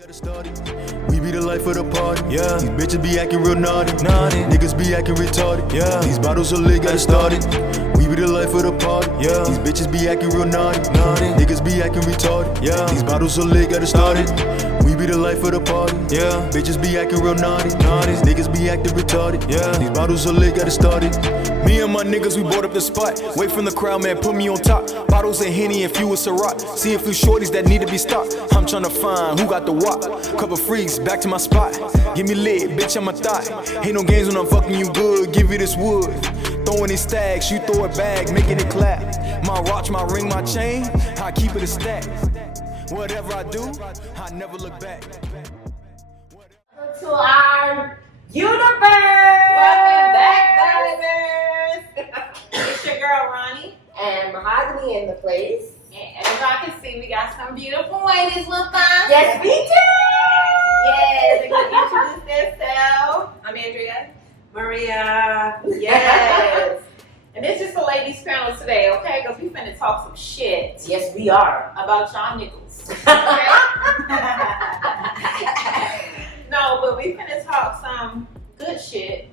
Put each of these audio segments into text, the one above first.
We be the life of the party. Yeah. These bitches be acting real naughty. Niggas be acting retarded. Yeah. These bottles are lit, got it started. We be the life of the party. Yeah. These bitches be acting real naughty. Niggas be acting retarded. Yeah. These bottles are lit, got it started. We be the life of the party. Yeah. Bitches be acting real naughty. Niggas be acting retarded. Yeah. These bottles are lit, got it started. Me and my niggas, we bought up the spot. Wait from the crowd, man, put me on top. Bottles of Henny and few with Ciroc. See a few shorties that need to be stopped. I'm tryna find who got the wop. Couple freaks, back to my spot. Give me lit, bitch, I'm a thot. Ain't no games when I'm fucking you good. Give you this wood. Throwing these stacks, you throw it back, making it clap. My watch, my ring, my chain, I keep it a stack. Whatever I do, I never look back. To our universe! Welcome back, vibers! It's your girl, Ronni. And Mahogany in the place. And as y'all can see, we got some beautiful ladies with us. Yes, we do! Yes, they're going to introduce themselves. I'm Andrea. Maria. Yes. And this is the ladies panel today, okay? Because we finna talk some shit. Yes, we are. About y'all niggles. No, but we finna talk some good shit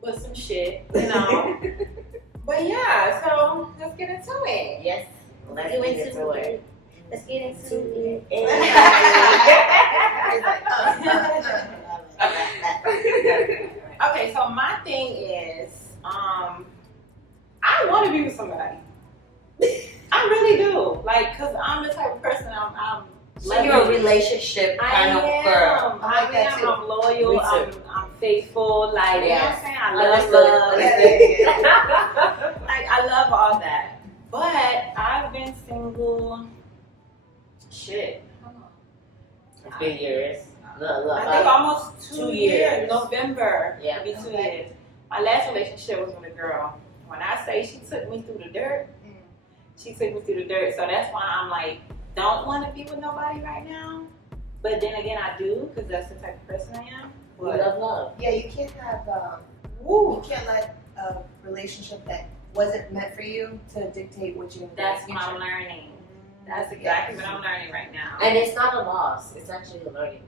with some shit, you know. But yeah, so let's get into it. Yes, let's get into it. Let's get into it. Okay, so my thing is, I want to be with somebody. I really do. Like, cause I'm the type of person I'm so you're a relationship kind of girl. I am. I'm loyal. I'm faithful. Like, you know what I'm saying? I love love. Like, I love all that. But I've been single. Shit. It's been years. I think almost 2 years. November. Yeah. It'll be 2 years. My last relationship was with a girl. When I say she took me through the dirt, she took me through the dirt. So that's why I'm like, don't want to be with nobody right now. But then again, I do, because that's the type of person I am. We love love. Yeah, you can't have, you can't let a relationship that wasn't meant for you to dictate what you're going to do. That's what I'm learning. That's exactly what I'm learning right now. And it's not a loss. It's actually a learning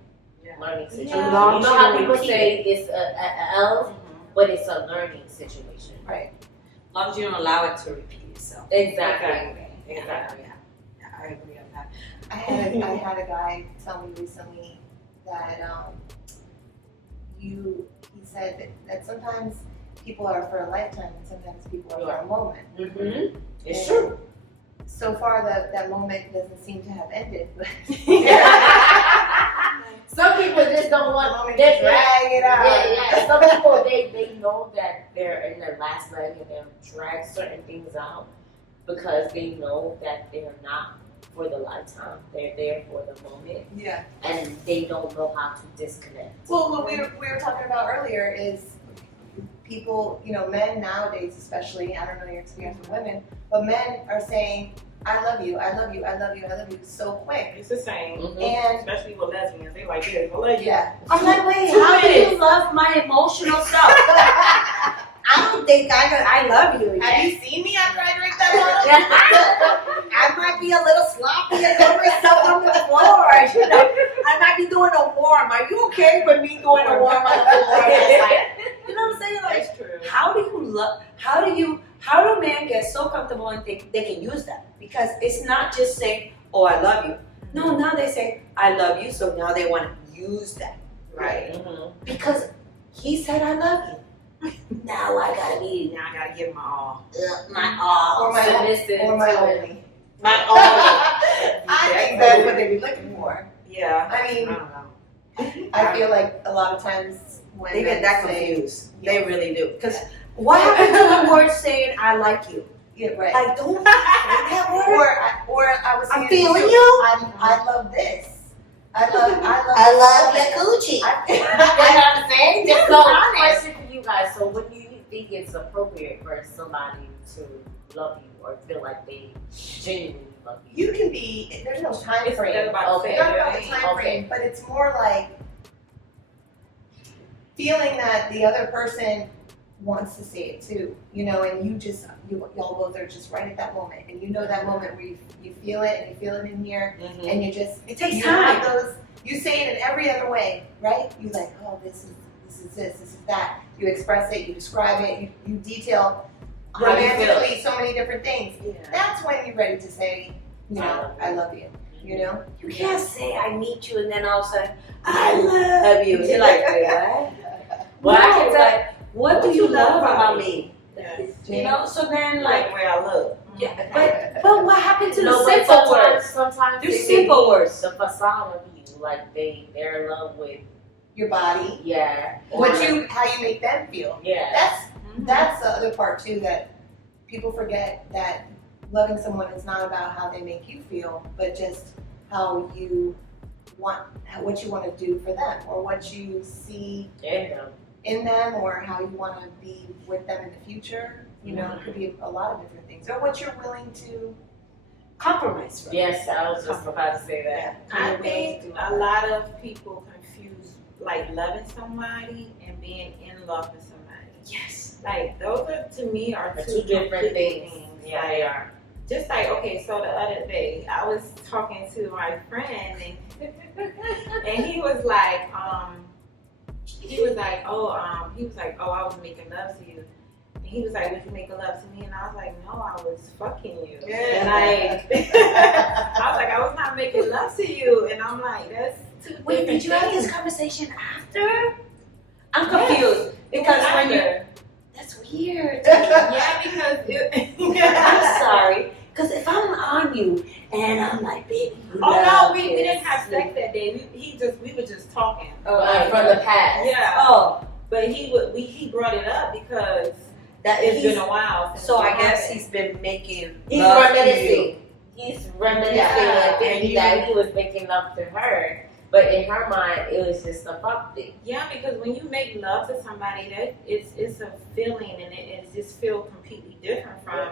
situation. Yeah. You know how people say it's a L, but it's a learning situation. Right. As long as you don't allow it to repeat itself. Exactly. Yeah, I agree on that. I had a guy tell me recently that he said that sometimes people are for a lifetime and sometimes people are for a moment. Mm-hmm. It's And true. So far, that moment doesn't seem to have ended. But some people just don't want to drag it out. Yeah. Some people they know that they're in their last leg and they'll drag certain things out because they know that they're not for the lifetime. They're there for the moment. Yeah. And they don't know how to disconnect. Well, what we were talking about earlier is people, men nowadays especially, I don't know your experience with women, but men are saying, I love you, I love you, I love you, I love you so quick. It's the same. Mm-hmm. And especially with lesbians, they like this. I love you. yeah. I'm like, wait, how do you love my emotional stuff? I don't think I love you yet. Have you seen me after I drink that bottle? I might be a little sloppy and over stuff on the floor. I might be doing a warm. Are you okay with me doing a warm on the floor? You know what I'm saying? Like, That's true. how do men get so comfortable and think they can use that? Because it's not just saying, oh, I love you. No, now they say, I love you, so now they want to use that. Right? Mm-hmm. Because he said, I love you. Now I gotta give my all. My all. Or my Submissive. or my only. My all. I think that's what they be looking for. Yeah. I mean, don't know. I feel like a lot of times when They get men that say- confused. They really do. Because what happened to the word saying I like you? Yeah, right. Like, don't say that word. Or I was I'm saying to feeling you. I love this. I love your coochie. You know what I'm saying? Just So, honest. question for you guys. So, when do you think it's appropriate for somebody to love you or feel like they genuinely love you? You can be. There's no time It's frame. about Okay. It's not about the time Okay. frame, but it's more like feeling that the other person wants to say it too, and y'all both are just right at that moment, and that moment where you feel it and you feel it in here, and you just It takes you time. have You say it in every other way, right? You like, oh, this is that. You express it, you describe it, you detail How you feel. romantically so many different things. Yeah. That's when you're ready to say, you know, I love you. You know? You can't say I need you and then all of a sudden I love you. You're like, wait, what? Well, I No, can tell. like, what do you love about me? me? Yes. You know, so then like, Like where I look. yeah, but what happened to the No, but simple words? sometimes There's they simple be words. the facade of you, like they're in love with, Your body, yeah, how you make them feel. yeah. That's the other part too, that people forget, that loving someone is not about how they make you feel, but just how you want, what you want to do for them, or what you see in them, or how you want to be with them in the future. You know, it could be a lot of different things, or what you're willing to Compromise. For Yes, I was just about to say that. I think a lot of people confuse like loving somebody and being in love with somebody. Yes. Like those are, to me, are They're two two different completely things. Yeah, they are. Just like, okay, so the other day I was talking to my friend and he was like, oh, I was making love to you. And he was like, would you make love to me? And I was like, no, I was fucking you. And like, I was like, I was not making love to you. And I'm like, that's two Wait, different did you have this things. conversation after? I'm confused because when you, that's weird. Yeah, because I'm sorry. Because if I'm on you and I'm like, baby, you Oh love no, we this. didn't have sex that day. We were just talking. Like from the past. Yeah. Oh, But he brought it up because that it's he's, been a while. Since so it I guess happened. he's been making He's love to you. reminiscing. He's reminiscing Yeah. and thinking that he was making love to her, but in her mind, it was just a fuck thing. Yeah, because when you make love to somebody, that it's a feeling, and it just feels completely different from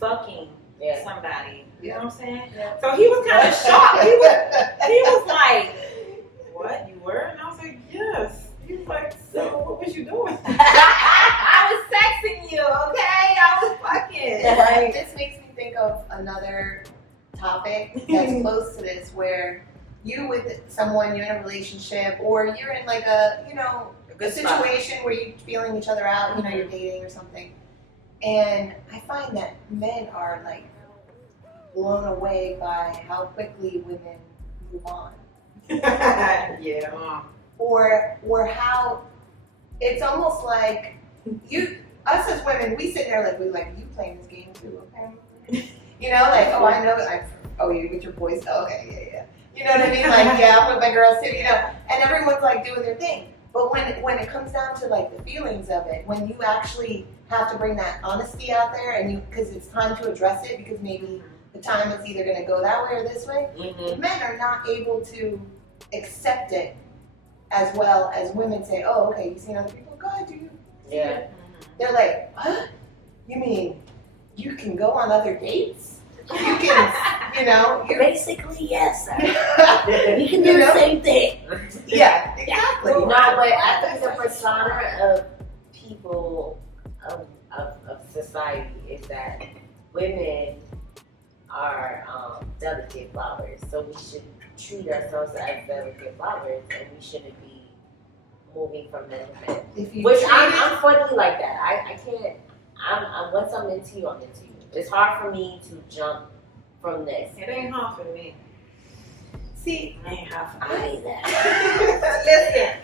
fucking Yeah. somebody. You know what I'm saying? Yeah. So he was kind of shocked. He was like, "What, you were?" And I was like, "Yes." He was like, "So what was you doing?" I was sexing you, okay? I was fucking. This makes me think of another topic that's close to this, where you with someone, you're in a relationship, or you're in like a, you know, a situation where you're feeling each other out, you know, you're dating or something. And I find that men are like blown away by how quickly women move on. Yeah. Or how it's almost like us as women, we sit there like, we're like, you playing this game too, okay? You know, like, oh, I know, you with your boys, okay, yeah. You know what I mean? Like, yeah, I'm with my girls too, you know, and everyone's like doing their thing. But when it comes down to like the feelings of it, when you actually have to bring that honesty out there, and because it's time to address it, because maybe the time is either going to go that way or this way, men are not able to accept it as well as women say, oh, okay, you've seen other people, go ahead, do you? Yeah. They're like, what? You mean you can go on other dates? You can, you know, you're Basically, yes, sir. We can You do know? the same thing. yeah, exactly. No, but I think the persona of people of society is that women are delicate flowers, so we should treat ourselves as delicate flowers, and we shouldn't be moving from men to men. If you Which treat I'm funny like that. I can't. I'm once I'm into you, I'm into you. It's hard for me to jump from this. It ain't hard for me. see, I ain't half either. listen,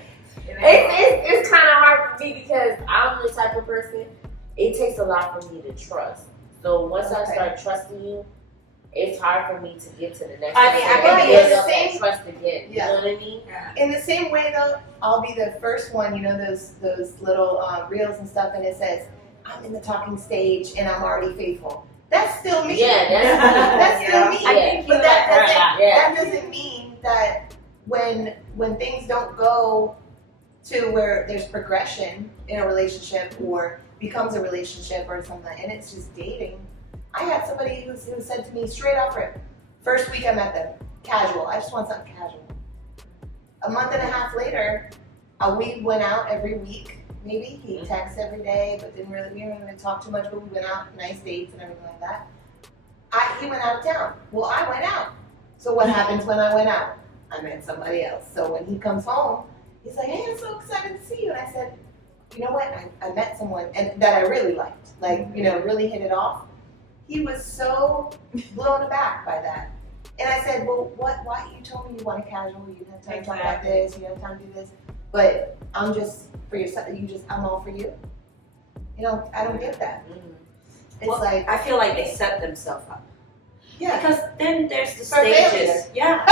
It's kind of hard for me because I'm the type of person. It takes a lot for me to trust. So once I start trusting you, it's hard for me to get to the next. I mean, step I can and be build in the up same- that trust again. Yeah. You know what I mean? in the same way though, I'll be the first one, you know, those little reels and stuff, and it says, I'm in the talking stage and I'm already faithful. That's still me. Yeah, That's still me. I think But that Yeah. doesn't mean that when things don't go to where there's progression in a relationship or becomes a relationship or something, and it's just dating. I had somebody who said to me straight off rip, first week I met them, casual. I just want something casual. A month and a half later, we went out every week. Maybe he texts every day, but we didn't really talk too much. But we went out, nice dates and everything like that. He went out of town. Well, I went out. So what happens when I went out? I met somebody else. So when he comes home, he's like, hey, I'm so excited to see you. And I said, you know what? I met someone and that I really liked, like, you know, really hit it off. He was so blown aback by that. And I said, well, why you told me you want a casual, you didn't have time to talk about this, you didn't have time to do this, but I'm just for yourself, I'm all for you. You know, I don't get that. It's Well, like, I feel like they set themselves up. yeah. Because then there's the For stages. failure. Yeah.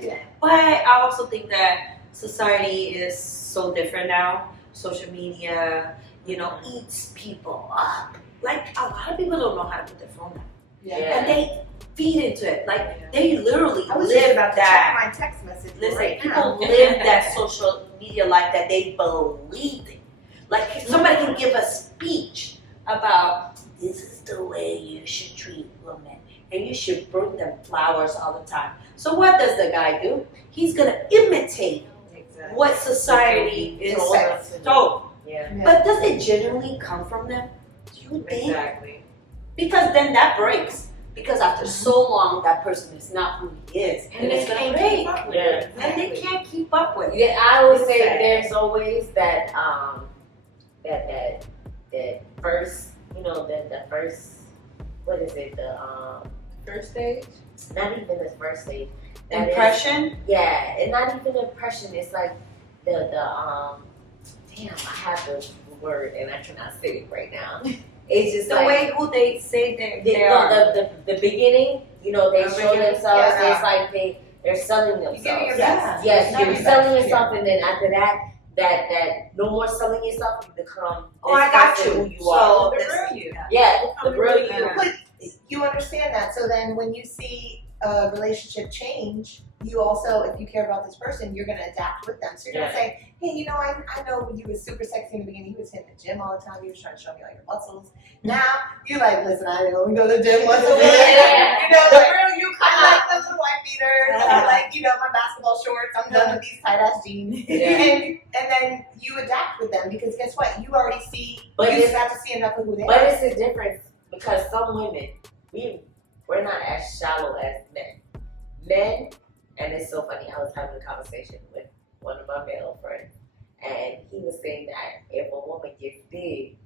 Yeah. But I also think that society is so different now. Social media, you know, eats people up. Like, a lot of people don't know how to put their phone down. Yeah. And they feed into it. Like, they literally I was just live about to that. check my text message Listen, right people now. live that social media life that they believe in. Like, if somebody can give a speech about this is the way you should treat women, and you should bring them flowers all the time. So what does the guy do? He's gonna imitate what society is told. Yeah. Yeah. But does it genuinely come from them? Do you think? Exactly. Because then that breaks. Because after so long, that person is not who he is, and it's gonna break. Yeah. And they can't keep up with it. Yeah, I would say Exactly. there's always that that first, you know, the first, what is it, the First stage. not even the first stage. That is- Impression. yeah, and not even the impression. It's like the damn, I have the word and I cannot say it right now. It's just The like way who they say they no, are. the beginning, you know, they The show beginning, themselves. yeah. It's like they're selling You give themselves. me your Yeah. best. Yes, Not you're your selling best. yourself, and then after that no more selling yourself. You become Oh, I got person you. who you are. So The this- real you. Yeah, the real you. Yeah. But you understand that. So then when you see a relationship change, you also, if you care about this person, you're going to adapt with them. So you're going to say, hey, you know, I know you was super sexy in the beginning. You was hitting the gym all the time. You was trying to show me all your muscles. Now, you're like, listen, I only go to the gym once a week. Yeah. You know, The like, real you I come like out. the little white beaters. I like, you know, my basketball shorts. I'm done with these tight-ass jeans. Yeah. And then you adapt with them because guess what? You already see, But you it's- just got to see enough of who they But are. it's a difference because some women, we're not as shallow as men. Men, and it's so funny, I was having a conversation with one of my male friends, and he was saying that if a woman gets big,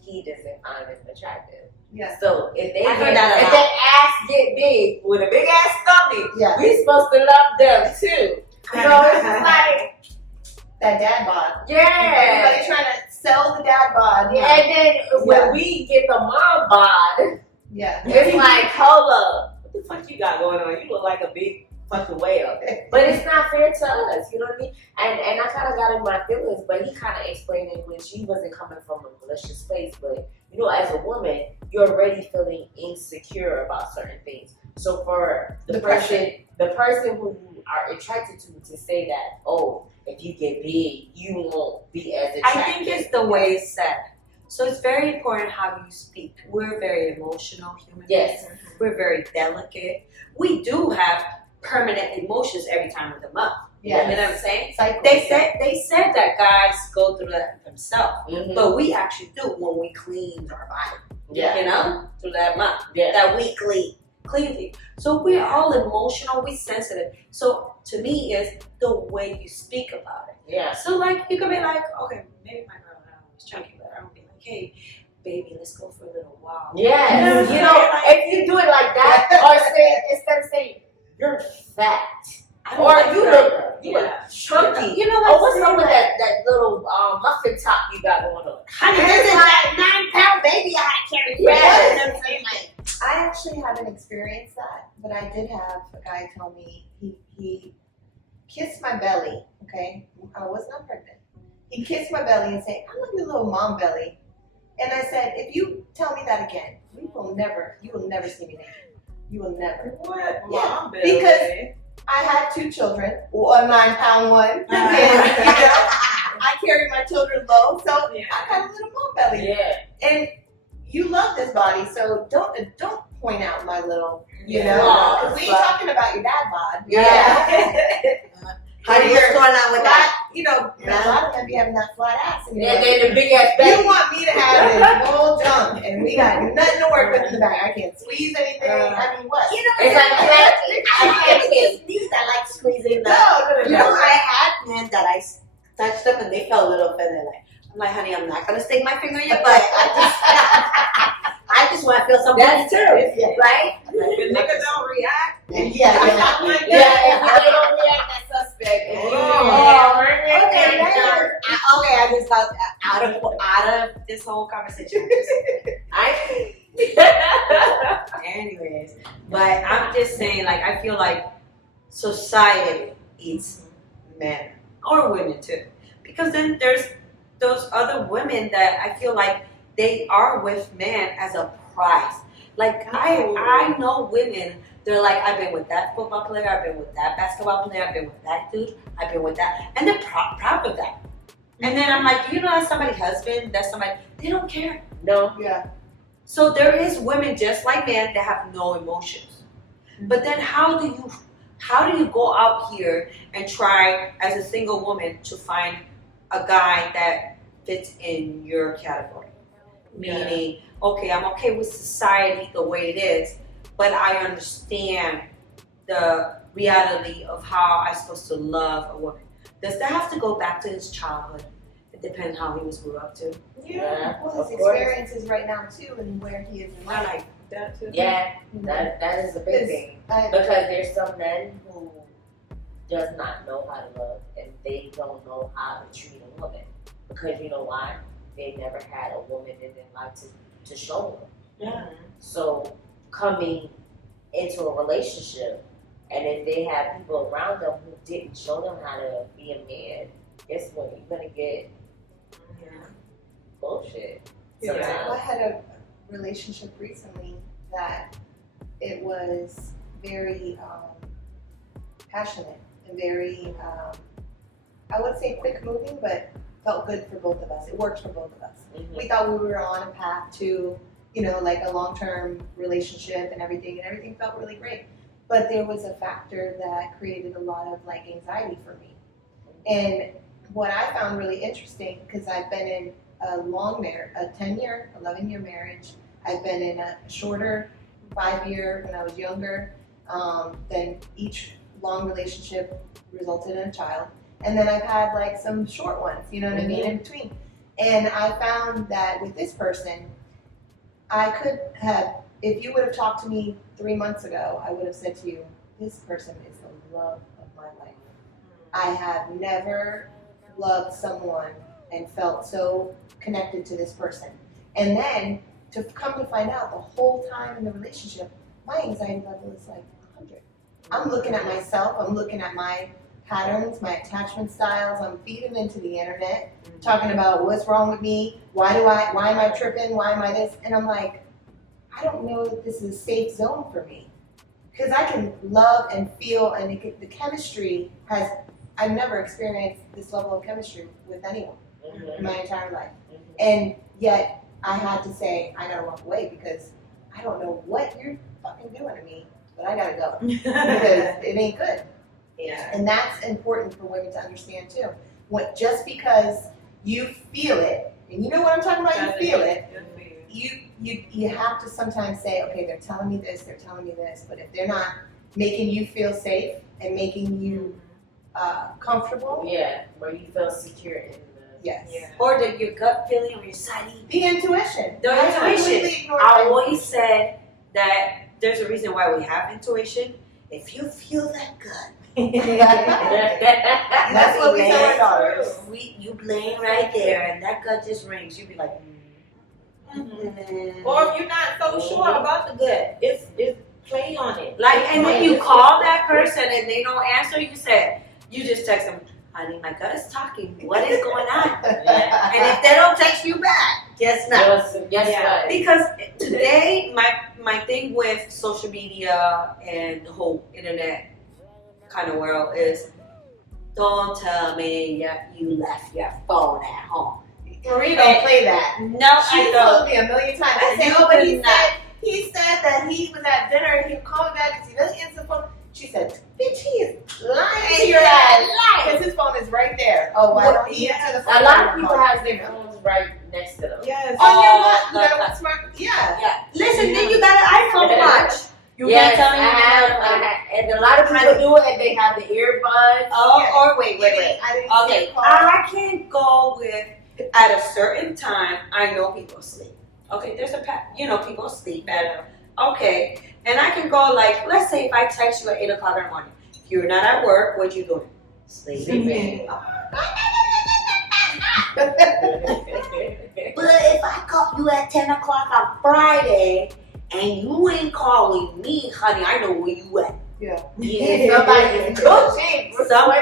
he doesn't find them attractive. Yeah. So if I heard that a if lot. their ass get big with a big ass stomach, Yeah. we supposed to love them too. So it's just like, That dad bod. yeah. Everybody trying to sell the dad bod. Yeah, and then when Yeah. we get the mom bod, Yeah. it's like, hold up, what the fuck you got going on? You look like a big fucking whale. But it's not fair to us, you know what I mean? And I kind of got in my feelings, but he kind of explained it when she wasn't coming from a malicious place. But, you know, as a woman, you're already feeling insecure about certain things. So for the person who you are attracted to say that, oh, if you get big, you won't be as attractive. I think it's the way it's said. So it's very important how you speak. We're very emotional human Yes. beings. We're very delicate. We do have permanent emotions every time we come up. Yeah. You know what I'm saying? Cycle. They said that guys go through that themselves, Mhm. but we actually do when we clean our body. Yeah. You know, through that month, Yeah. that weekly cleansing. So we're all emotional, we're sensitive. So to me, it's the way you speak about it. Yeah. So like you could be like, okay, maybe my girl was chunky, but I'm gonna be like, hey, baby, let's go for a little while. Yes. Yeah. You know, if you do it like that, or say, instead of saying, you're fat, I don't or like you that. look chunky. You know, Oh, what's like up with that little muffin top you got going on? honey, this is like 9-pound baby I carry. Yes. You know what I'm saying? Like, I actually haven't experienced that, but I did have a guy tell me he kissed my belly. Okay, I was not pregnant. He kissed my belly and said, "I love your little mom belly." And I said, "If you tell me that again, you will never see me naked. You will never." What? Yeah, Mom, Billy. because I had 2 children, a 9-pound one, and you know, I carry my children low, so Yeah. I got a little mom belly. Yeah. And you love this body, so don't point out my little, you Yeah. know, Aw, we ain't but- talking about your dad bod. Yeah. Honey, what's going on with that? you know, a lot of men be having that flat ass. And And then the big ass belly. you want me to have this whole junk, and we got nothing to work with in the back. I can't squeeze anything. I mean, what? You know, It's like I have these that like squeezing the. No. You know, I had men that I touched them and they felt a little offended. I'm like, honey, I'm not gonna stick my finger in your butt. I just want to feel something That's too, true. right? If niggas don't react, Yeah. I'm like, Yeah, if they don't react, that's suspect. If you Okay, I just got out of this whole conversation. Anyways, but I'm just saying, like, I feel like society eats men or women too, because then there's those other women that I feel like they are with men as a prize. Like I know women, they're like, I've been with that football player, I've been with that basketball player, I've been with that dude, I've been with that, and they're proud of that. And then I'm like, do you know that's somebody's husband? That's somebody. They don't care. No. Yeah. So there is women just like men that have no emotions. But then how do you go out here and try as a single woman to find a guy that fits in your category? Meaning, okay, I'm okay with society the way it is, but I understand the reality of how I'm supposed to love a woman. Does that have to go back to his childhood? It depends how he was grew up to. Yeah. Well, his experiences right now too, and where he is in I life. like that too. Yeah, that is the big thing. Because there's some men who does not know how to love, and they don't know how to treat a woman. Because you know why? They never had a woman in their life to show them. Yeah. So coming into a relationship, and if they have people around them who didn't show them how to be a man, guess what? You're gonna get bullshit. Yeah. Sometimes. I had a relationship recently that it was very passionate and very, I would say quick moving, but felt good for both of us. It worked for both of us. Mhm. We thought we were on a path to, you know, like a long-term relationship and everything felt really great. But there was a factor that created a lot of like anxiety for me. And what I found really interesting, because I've been in a long marriage, a 10-year, 11-year marriage. I've been in a shorter 5-year when I was younger. Then each long relationship resulted in a child. And then I've had like some short ones, you know what I mean, in between. And I found that with this person, I could have, if you would have talked to me 3 months ago, I would have said to you, this person is the love of my life. I have never loved someone and felt so connected to this person. And then to come to find out the whole time in the relationship, my anxiety level is like 100. I'm looking at myself, I'm looking at my patterns, my attachment styles, I'm feeding into the internet, talking about what's wrong with me, why am I tripping, why am I this? And I'm like, I don't know that this is a safe zone for me. Because I can love and feel, and the chemistry I've never experienced this level of chemistry with anyone in my entire life. And yet I had to say, I gotta walk away because I don't know what you're fucking doing to me, but I gotta go because it ain't good. Yeah. And that's important for women to understand too. Just because you feel it, and you know what I'm talking about, you feel it, you have to sometimes say, okay, they're telling me this, but if they're not making you feel safe and making you comfortable, where you feel secure in the yes. Yeah. Or your gut feeling or your side. The intuition. The I intuition. completely ignored I my always said that there's a reason why we have intuition. If you feel that gut, That's what we tell our daughters. you laying right there, and that gut just rings. You be like, or if you're not so sure about the gut, it's play on it. like, and then you call that person and they don't answer. You just text them, honey, my gut is talking. What is going on? And if they don't text you back, guess not. Yes, Because today, my thing with social media and the whole internet kind of world is, don't tell me you left your phone at home. Marie don't play that. No, She I told don't. me a million times. I said, You oh, but do not. he said that he was at dinner and he would call me back because he doesn't answer the phone. She said, bitch, he is lying to your ass because his phone is right there. Oh, why don't you answer the phone? A lot of people have their phones right next to them. Yes. On your what? You gotta look smart. Yeah. Yeah. Listen, then you got an iPhone watch. You Yes, can't tell me I have, and a lot of people do it, and they have the earbuds. Or wait. I didn't see Okay, a call. I can go with at a certain time. I know people sleep. Okay, there's people sleep at. Okay, and I can go like, let's say if I text you at 8 o'clock in the morning, if you're not at work, what you doing? Sleeping. But if I call you at 10 o'clock on Friday and you ain't calling me, honey, I know where you at. Yeah. Somebody cooking. Somebody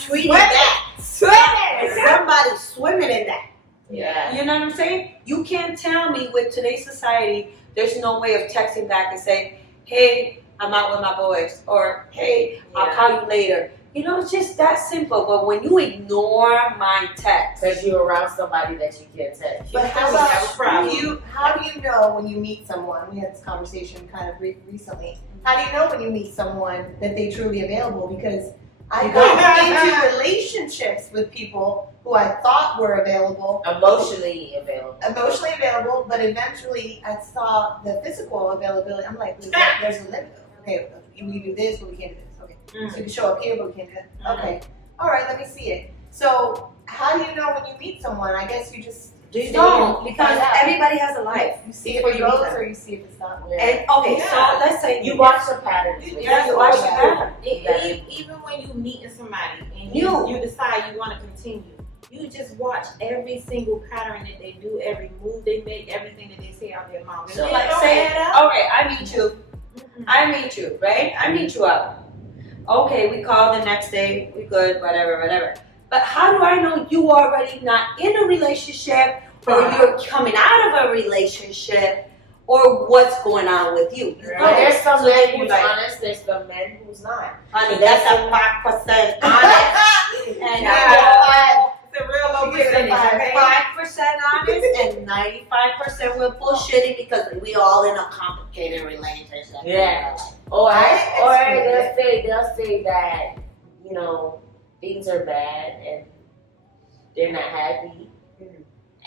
treating that. Swimming. Somebody swimming in that. Yeah. You know what I'm saying? You can't tell me with today's society, there's no way of texting back and saying, hey, I'm out with my boys, or hey, I'll call you later. You know, it's just that simple. But when you ignore my text, Because you're around somebody that you can't text. But how We have a about problem. how do you know when you meet someone? We had this conversation kind of recently. How do you know when you meet someone that they truly available? Because I got into relationships with people who I thought were available, Emotionally available. but eventually I saw the physical availability. I'm like, there's a limit. Okay, we do this, but we can't do this. Okay, so you can show up here, but we can't do that. Okay, all right, let me see it. So how do you know when you meet someone? I guess you just you don't, because find out. everybody has a life. You see if Before it you meet goes them. or you see if it's not. And okay, Yeah. so let's say You watch the patterns. Yeah, you watch the pattern. Even when you meeting somebody and you decide you want to continue, you just watch every single pattern that they do, every move they make, everything that they say out their mouth. So If like they don't say, add up, okay, I meet you, right? I meet you up. Okay, we call the next day, we good, whatever. But how do I know you already not in a relationship, or you're coming out of a relationship, or what's going on with you? But there's some So men then you who's like, honest, there's some men who's not. honey, that's a 5% honest, and it's a real low percentage. 5% honest, and 95% we're bullshitting because we all in a complicated relationship. Yeah. Or they'll say that, you know, things are bad and they're not happy.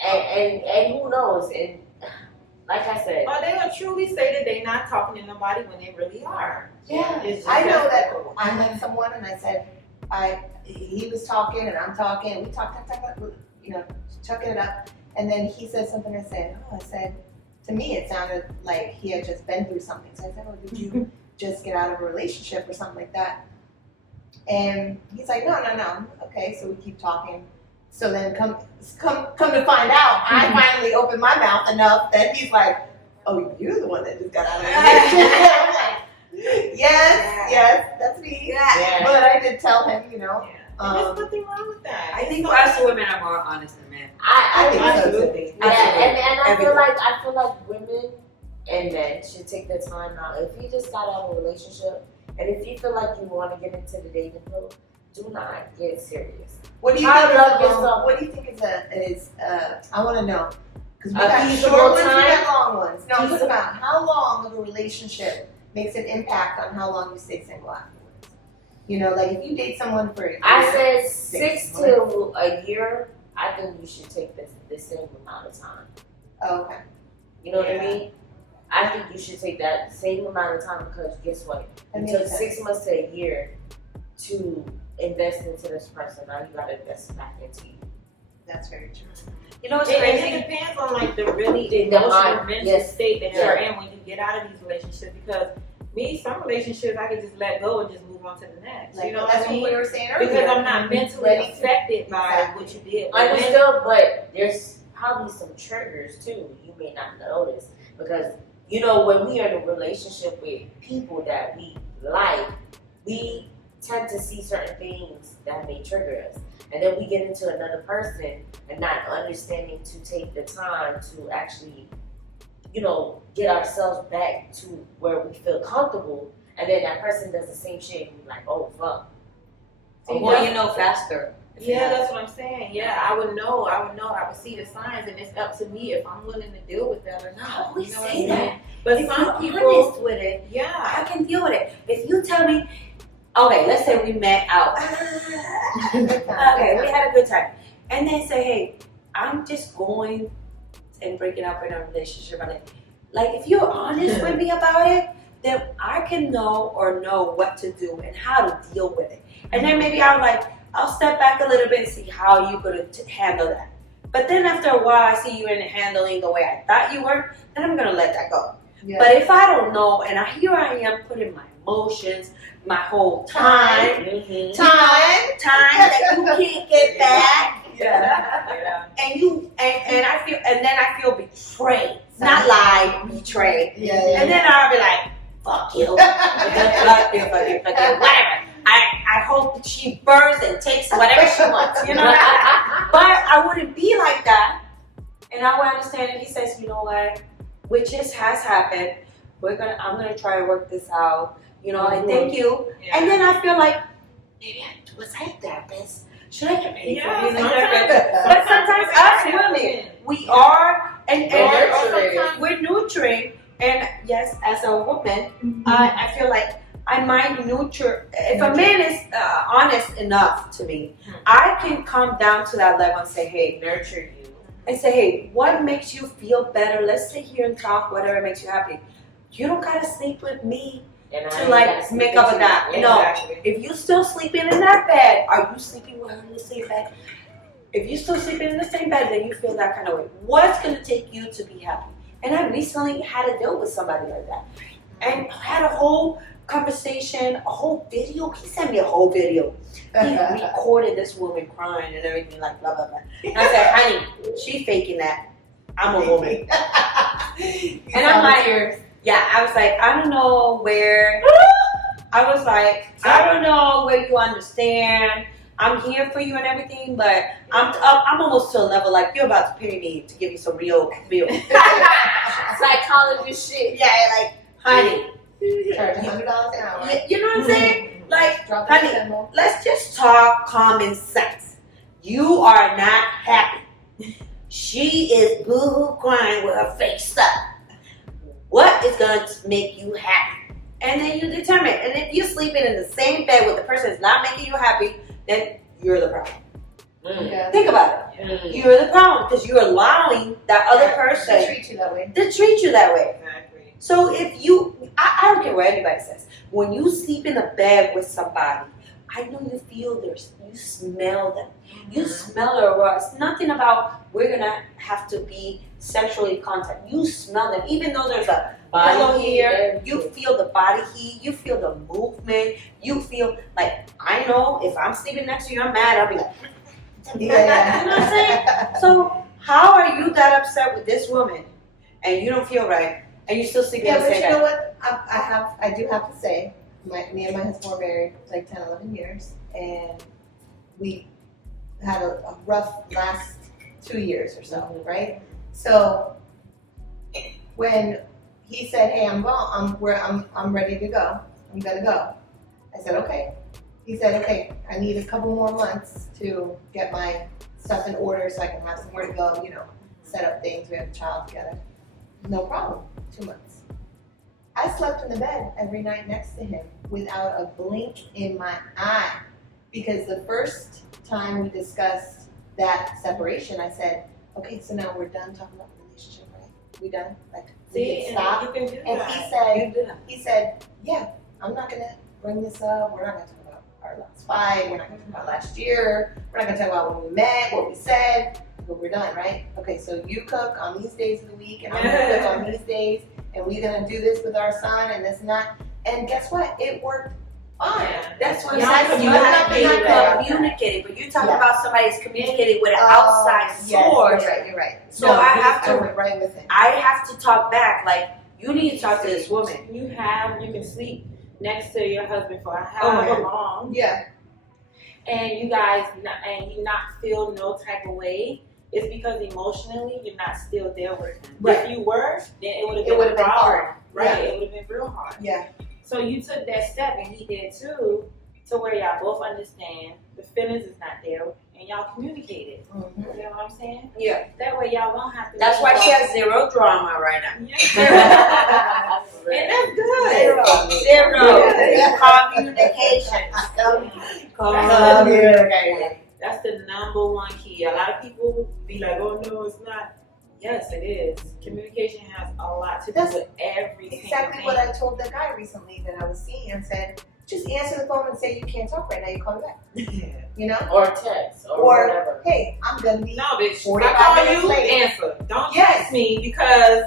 And who knows? And like I said, Or they will truly say that they're not talking to nobody when they really are. Yeah, It's just I know that simple. I met someone and I said, he was talking and I'm talking, we talk, you know, chucking it up. And then he said something, I said, to me it sounded like he had just been through something. So I said, oh, did you just get out of a relationship or something like that? And he's like, no. Okay, so we keep talking. So then come to find out, I finally opened my mouth enough that he's like, oh, you're the one that just got out of a relationship. I'm like, yes, that's me. Yeah. But I did tell him, you know. There's nothing wrong with that. I think us women are more honest than men. I think so, too. absolutely. Yeah, and I feel like women and men should take the time out. If you just got out of a relationship, and if you feel like you want to get into the dating pool, do not get serious. What do you I think? love yourself. What do you think is I want to know because we A got feasible short ones, we time? got long ones. No, I'm talking Feasible. about how long of a relationship makes an impact on how long you stay single afterwards. You know, like if you date someone for a year, I said 6 months. to a year. I think you should take the same amount of time. Oh, okay. You know what I mean? I think you should take that same amount of time because guess what? That You makes took sense. 6 months to a year to invest into this person. Now you gotta invest back into you. That's very true. You know what's And crazy? it depends on like the really The emotional mind, mental yes. state that Yeah. you're in when you get out of these relationships. Because some relationships I can just let go and just move on to the next. Like You know what that's I mean? what we were saying earlier. Because I'm not mentally Ready to- affected by Exactly. what you did. But when- Understood, but there's probably some triggers too you may not notice because you know when we are in a relationship with people that we like, we tend to see certain things that may trigger us, and then we get into another person and not understanding to take the time to actually, you know, get ourselves back to where we feel comfortable, and then that person does the same shit and we're like, oh fuck. See, Well, you know faster. Yeah, that's what I'm saying. Yeah, I would know. I would see the signs, and it's up to me if I'm willing to deal with that or not. I always You know what say I mean? that. But If some you're people, honest with it, yeah, I can deal with it. If you tell me, Okay, let's say we met out. Okay, we had a good time. And then say, hey, I'm just going and breaking up in a relationship. Like, if you're honest with me about it, then I can know what to do and how to deal with it. And then maybe I'll step back a little bit and see how you're going to handle that. But then after a while, I see you in handling the way I thought you were, then I'm going to let that go. Yeah. But if I don't know, and here I am putting my emotions, my whole time that you can't get back, and I feel betrayed, not lied, betrayed, and then I'll be like, fuck you, fuck you, whatever. I hope that she burns and takes whatever she wants, you know. But I wouldn't be like that, and I would understand if he says, you know what, which just has happened. I'm gonna try to work this out, you know. And thank you. Yeah. And then I feel like maybe was I a therapist? Should I pay for being a therapist? But sometimes us women, we are, and we're nurturing. And yes, as a woman, I feel like I might nurture. If a man is honest enough to me, I can come down to that level and say, hey, nurture you. And say, hey, what makes you feel better? Let's sit here and talk, whatever makes you happy. You don't gotta sleep with me to like make up a that. No, if you still sleeping in that bed, are you sleeping with her in the same bed? If you still sleeping in the same bed, then you feel that kind of way. What's gonna take you to be happy? And I recently had to deal with somebody like that, and had a whole conversation, a whole video. He sent me a whole video. He recorded this woman crying and everything, like blah blah blah. And I said, honey, she faking that. I'm a woman. And I'm like, yeah, I was like, I don't know where. I was like, I don't know where you understand. I'm here for you and everything, but I'm almost to a level like you're about to pay me to give you some real psychology shit. Yeah, like, honey, charge $100 an hour. You know what I'm saying? Like, Honey, let's just talk common sense. You are not happy. She is boo-hoo crying with her face up. What is going to make you happy? And then you determine. And if you're sleeping in the same bed with the person that's not making you happy, then you're the problem. Yeah. Think about it. You're the problem because you're allowing that other person to treat you that way. Exactly. So if I don't care what anybody says. When you sleep in a bed with somebody, I know you feel you smell them. You smell their aura. It's nothing about we're gonna have to be sexually contact. You smell them, even though there's a pillow here. You feel the body heat. You feel the movement. You feel like I know if I'm sleeping next to you, I'm mad. I'll be like, you know what I'm saying? So how are you that upset with this woman, and you don't feel right, and you still sleeping in the same bed? Yeah, but you know what? I do have to say, me and my husband were married like 10, 11 years, and we had a rough last 2 years or so, right? So when he said, "Hey, I'm ready to go. I'm gonna go," I said, "Okay." He said, "Okay, I need a couple more months to get my stuff in order so I can have somewhere to go. You know, set up things. We have a child together. No problem. 2 months." I slept in the bed every night next to him without a blink in my eye, because the first time we discussed that separation, I said, "Okay, so now we're done talking about the relationship, right? We done? Like, we can stop?" You can do And that. he said, "Yeah, I'm not gonna bring this up. We're not gonna talk about our last fight. We're not gonna talk about last year. We're not gonna talk about when we met, what we said, but we're done, right? Okay, so you cook on these days of the week, and I'm gonna cook on these days, and we're gonna do this with our son, and this and that." And guess what? It worked fine. That's what Yeah, I'm saying. You have to be communicating, but you're talking about somebody who's communicating with an outside source. You're right. So I have to right with him. I have to talk back. Like, you need to talk to this woman. You can sleep next to your husband for however long. Yeah. And you guys not feel no type of way. It's because emotionally you're not still there with him. Right. If you were, then it would have been hard. Right. Yeah. It would have been real hard. Yeah. So you took that step, and he did too, to where y'all both understand the feelings is not there, and y'all communicated. Mm-hmm. You know what I'm saying? Yeah. That way y'all won't have to. That's why she has zero drama right now. Yeah. And that's good. Communication. That's the number one key. A lot of people be like, "Oh no, it's not." Yes, it is. Communication has a lot to do with everything. Exactly what I told the guy recently that I was seeing and said, just answer the phone and say you can't talk right now, you call me back. You know? Or text or whatever. Hey, I'm gonna be No, bitch. 45 I call minutes you, late. answer. Don't text me because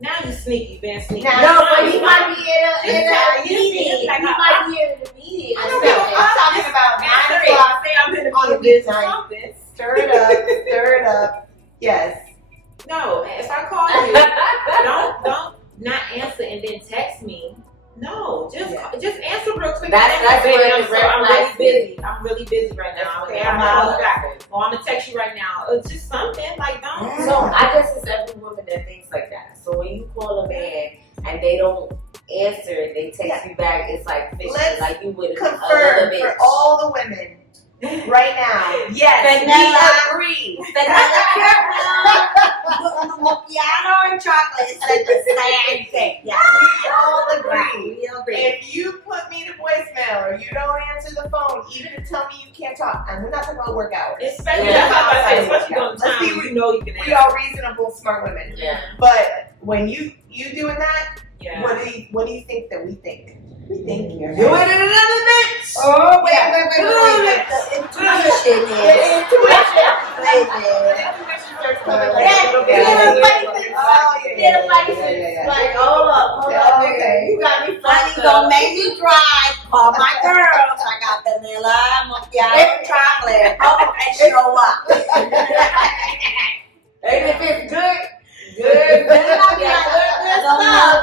now you sneaky, been sneaky. Now- No, but he might be in a Just meeting. He like might be in a meeting. I don't know. I'm talking about 9 Answer o'clock. it. Say I'm in on a a meeting or weeknight. something. Stir it up, stir it up. Yes. No, if I call you, don't not answer and then text me. No, just answer real quick. That's Baby, where I'm, the red I'm flags really busy. I'm really busy right now. Okay, I'm out. Or I'm gonna text you right now. It's just something like don't. So I guess it's every woman that thinks like that. So when you call a man and they don't answer, they text you back. It's like fishing, Let's like you would Confirm another bitch. for all the women right now. Yes, Vanilla. we agree. Vanilla caramel, macchiato, and chocolate said the same thing. Yeah. We all agree. We agree. If you put me to voicemail or you don't answer the phone, even to tell me you can't talk, and we're not talking about work hours. Especially, Yeah. especially during the Let's time be when you know you can We answer. are reasonable, smart women. Yeah. But when you doing that, Yeah. what do you think that we think? We think you're You ain't another bitch. Oh, wait. The intuition The is. intuition. Like, hold up. Okay. You got me Honey, fucked don't up. make me drive. Call my girls. I got vanilla, macchiato, and chocolate. Come and show up. And if it's good, then I'll be like, good stuff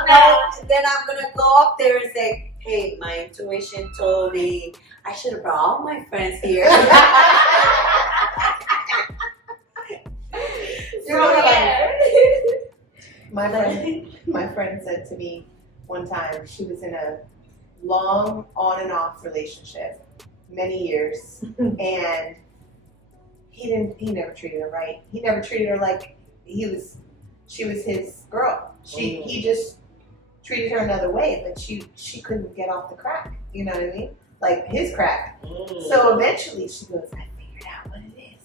now. Then I'm gonna go up there and say, "Hey, my intuition told me I should have brought all my friends here." My friend said to me one time, she was in a long on and off relationship, many years, and he never treated her right. He never treated her like she was his girl. He just treated her another way, but she couldn't get off the crack. You know what I mean? Like his crack. So eventually she goes, I figured out what it is.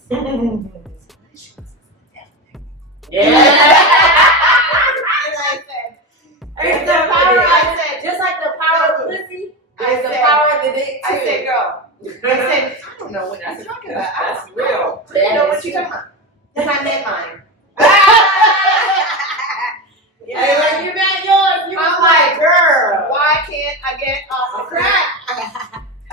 Yeah. And I said, It's the power. I said, Just like the power of pussy, I it's the said- power of the dick too. I said, girl. I said, I don't know what you're talking about. That's real. I don't know what you're talking about. Because I meant mine. Hey, like you meant yours. You I'm was like, girl, why can't I get off the crack?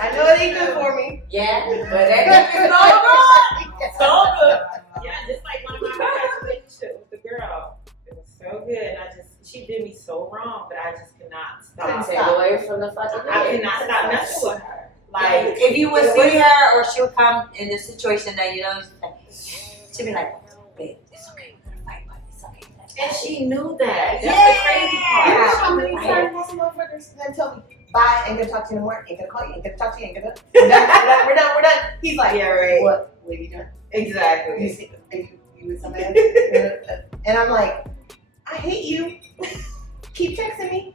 I know it ain't good for me. yeah, but that dick is so good. So good. Yeah, just like one of my past relationships with the girl. It was so good. She did me so wrong, but I just could not Couldn't stop. Take away from the fucking I dick. could not stop messing with her. Like, Like, if you would see her or she'll come in a situation that you know, she'll be like, "Babe, it's okay, we're gonna fight, but it's okay." and she knew that. That's Yeah. the crazy You part. know how many times those motherfuckers then tell me, bye, ain't gonna talk to you no more, ain't gonna call you, ain't gonna talk to you, ain't gonna we're done. He's like, Yeah, right. What are you doing? You Exactly. see, you with somebody else? And I'm like, I hate you. Keep texting me.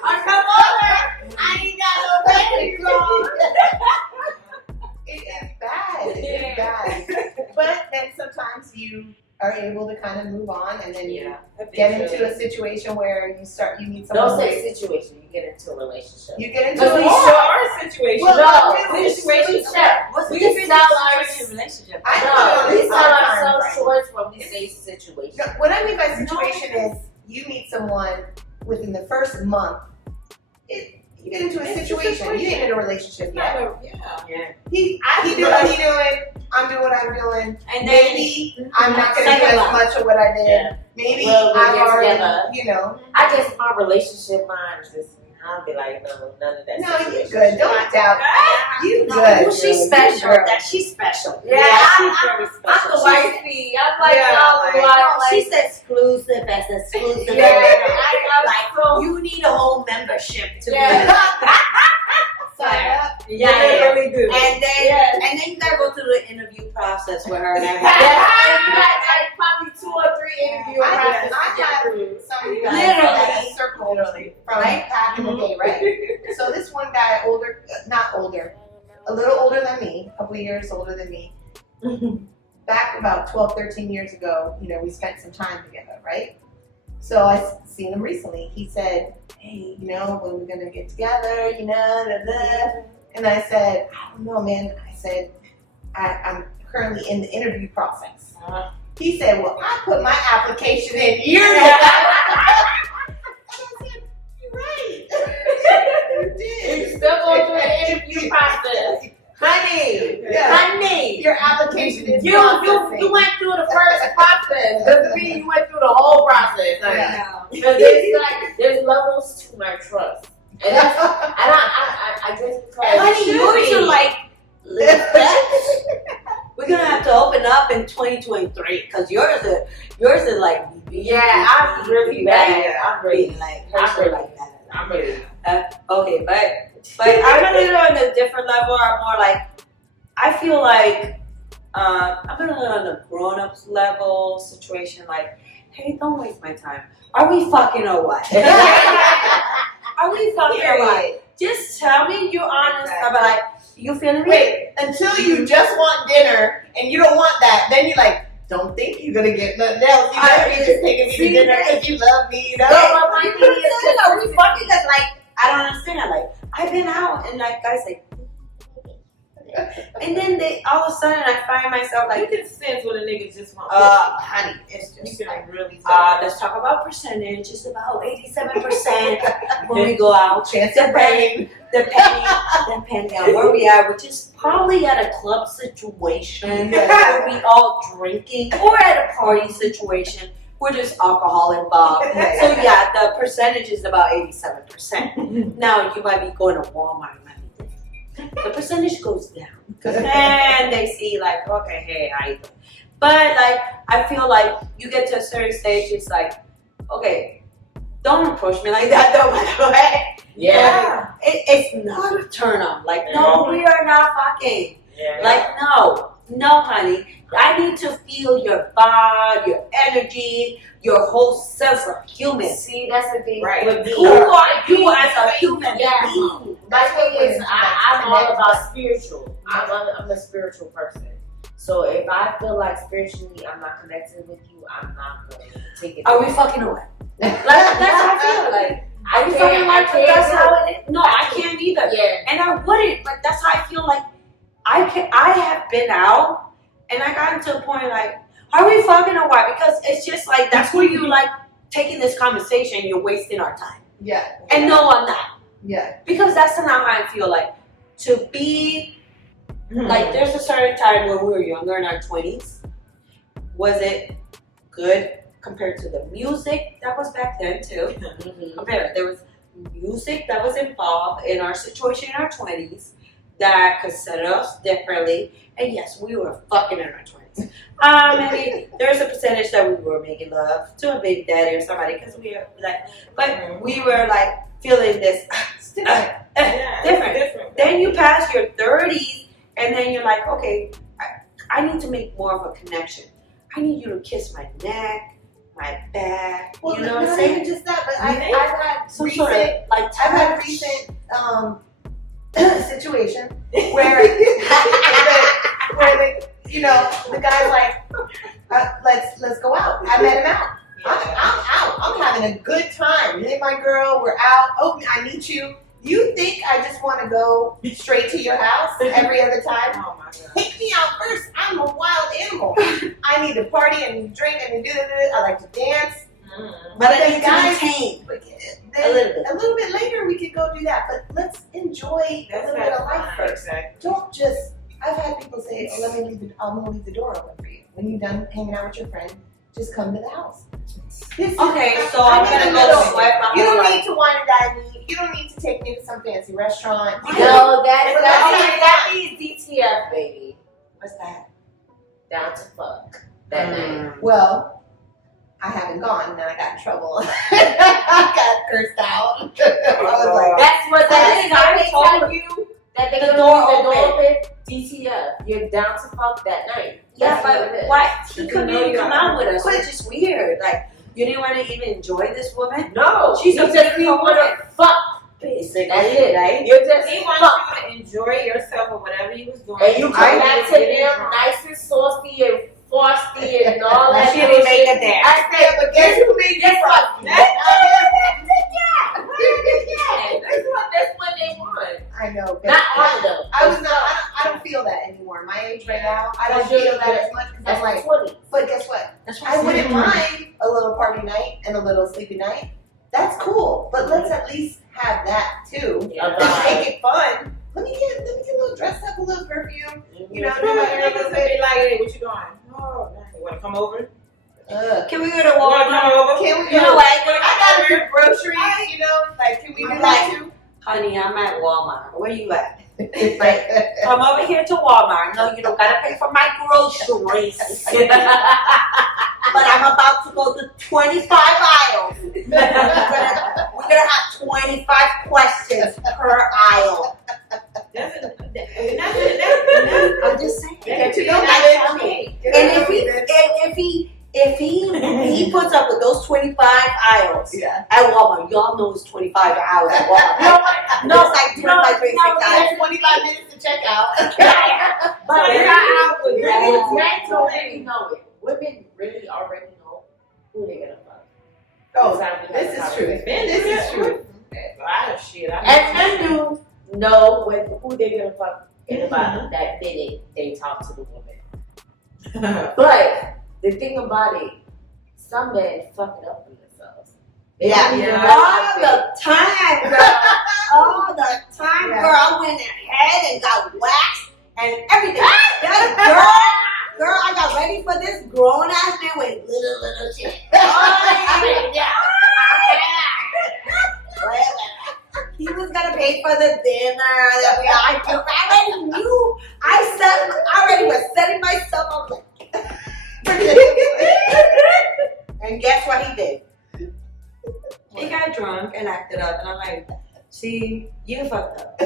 Oh, come over! I ain't got no baby wrong. It is bad. It is bad. But then sometimes you are able to kind of move on, and then you get into a situation where you need someone. Don't say situation. You get into a relationship. You get into But we a Our situation. Well, no, we situation. check. What's We the difference sell between our relationship? I No, know we it's sell our ourselves time, short when we say situation. No, what I mean by situation is you meet someone within the first month. You get into a It's a situation. You ain't in a relationship yet. Yeah. He do what he doing. I'm doing what I'm doing. And then Maybe I'm not gonna do Second as month. much of what I did. Yeah. Maybe Well, we'll I've get already, together. you know. I guess my relationship mind just, I'll be like, no, none of that. No, you situation. good. Don't doubt. You no, good. well, she's girl. You special. good. That she's special. Yeah, she's very I'm special. the wifey. I'm like, Yeah, y'all like- the wife. No, she's exclusive as exclusive. I'm Like, so- you need a whole membership to Sign up. Yeah, yeah. really do. And then, Yes. and then you gotta go through the interview process with her and everything. Yeah, you got like probably 2 or 3 interview I processes have to get through. some guys Literally. that circle from Right? back in not older, a little older than me, a couple of years older than me. Back about 12, 13 years ago, you know, we spent some time together, right? So I seen him recently. He said, hey, you know, when we're going to get together, you know, blah, blah. And I said, I don't know, man. I said, I'm currently in the interview process. He said, well, I put my application in years ago. I said, you're right. You did. You're still going through the interview process. Honey, Yeah. honey. Your application is You processing. went through the first process. Doesn't mean you went through the whole process. Yeah. Because it's like there's levels to my trust, and that's, I guess because Honey, yours are like little steps. We're gonna have to open up in 2023 because yours are like yeah, I'm really bad. I'm really like I'm really like that. I'm really. Okay, but I'm a little on a different level. I'm more like, I feel like I'm a little on a grown-ups level situation. Like, hey, don't waste my time. Are we fucking or what? Are we fucking or what? Just tell me you're honest. I'm like, you feeling me? Wait, until you just want dinner and you don't want that, then you're like, don't think you're gonna get nothing else. You know, you're just taking me to dinner because you love me. You know? But my thing is, Are we fucking? Because like, I don't understand. Like, I've been out and like guys like, and then they all of a sudden I find myself You like, can sense when a nigga just wants honey, it's you just can like, really tell. let's talk about percentage. It's about 87% when we go out. Chance of rain. Depending on where we are, which is probably at a club situation where we all drinking, or at a party situation where there's alcohol involved. So yeah, the percentage is about 87%. Now you might be going to Walmart, it might be different. The percentage goes down because then they see like, okay, hey, how you doing? But like, I feel like you get to a certain stage, it's like, okay, don't approach me like that though, by the way. yeah, It's not a turn on. Like, no, we are not fucking. yeah. Like, no, honey. I need to feel your vibe, your energy, your whole sense of human. See, that's the thing. Right. With me. Who are you as a human Yeah. being? My thing is, I'm all Connect. about spiritual. I'm a spiritual person. So if I feel like spiritually I'm not connected with you, I'm not going to take it. Are we fucking or what? Like, that's how I feel. Like, I are we fucking like that's do how it. it is? No, I can't either. Yeah. And I wouldn't. Like, that's how I feel. Like, I have been out, and I got to a point like, are we fucking or what? Because it's just like that's where you like taking this conversation. You're wasting our time. Yeah. And no, I'm not. Yeah. Because that's not how I feel. Like, to be like, there's a certain time when we were younger in our 20s. Was it good compared to the music that was back then too? Compare. There was music that was involved in our situation in our 20s that could set us differently. And yes, we were fucking in our 20s. Maybe there's a percentage that we were making love to a baby daddy or somebody because we were like, but we were like feeling this different. Then you pass your 30s and then you're like, okay, I need to make more of a connection. I need you to kiss my neck, my back. Well, you know what I'm not saying? even just that, but I've had Some recent, sort of like I've had touch. recent situation where you know, the guy's like, let's go out. I met him out. I'm out. I'm having a good time. Me and my girl, we're out. Oh, I meet you. You think I just want to go straight to your house every other time? Oh my god. Take me out first. I'm a wild animal. I need to party, I need to drink, I need to do this. I like to dance. But I then need guys, to be tame. then a little bit later we could go do that. But let's enjoy a little bit of life first. Exactly. Don't just. I've had people say, "Oh, I'm gonna leave the door open for you when you're done hanging out with your friend. Just come to the house." Okay, so I'm gonna go sweat my You whole don't life. need to wine and dine me. You don't need to take me to some fancy restaurant. No, But that means DTF, baby. What's that? Down to fuck that night. Well, I haven't gone, and then I got in trouble. I got cursed out. I was like, That's what that is. I I told told you that they the gonna door leave the door open. open. DTF, you're down to fuck that night. Yeah, That's what it but is. why? He You couldn't know even you're come out. out with us, which is weird. Like, you didn't want to even enjoy this woman? No, She's a because we beautiful want woman. to fuck Basically, That's it. right? You just He wants you to enjoy yourself or whatever you was doing. and you come back to Getting them drunk. nice and saucy and frosty and all that. She didn't make it there. I said, but guess who made this up? That's what they want. I know. but Not all of them. I don't feel that anymore. My age right now, I don't Because feel you're- that as much because That's I'm like, 20. but guess what? That's I wouldn't mind a little party night and a little sleepy night. That's cool. But let's at least have that too. Yeah. Make it fun. Let me get a little dressed up, a little perfume. You know, do my hair a Niggas little would be bit. like, hey, what you doing? Oh, you want to come over? Can we go to You want to Walmart? come over? Can we You know go? what? I gotta do groceries, you know, like can we do that too? Honey, I'm at Walmart. Where you at? Like, Come over here to Walmart. No, you don't gotta pay for my groceries. But I'm about to go to 25 aisles. We're gonna have 25 questions per aisle. That's I'm just saying. Get to You know know, that that's me. And if he puts up with those 25 aisles yeah. at Walmart, y'all know it's 25 hours at Walmart. No, it's like 25, 36 hours. That's 25 minutes to check out. But So it's you're not out out with with that. men already know it. Women really already know who they're gonna fuck. Oh, By the time we this have is a true. This is true. And men do know who they're gonna fuck in about that minute they talk to the woman. But the thing about it, some men fuck it up for themselves. They Yeah. don't even Yeah. realize All it. the time, girl. All the time, Yeah. girl. I went ahead and got waxed and everything. Girl, I got ready for this grown ass man with little shit. Oh, yeah. He was gonna pay for the dinner. I already knew. I already was setting myself up like. And guess what he did? He got drunk and acted up, and I'm like, see, you fucked up.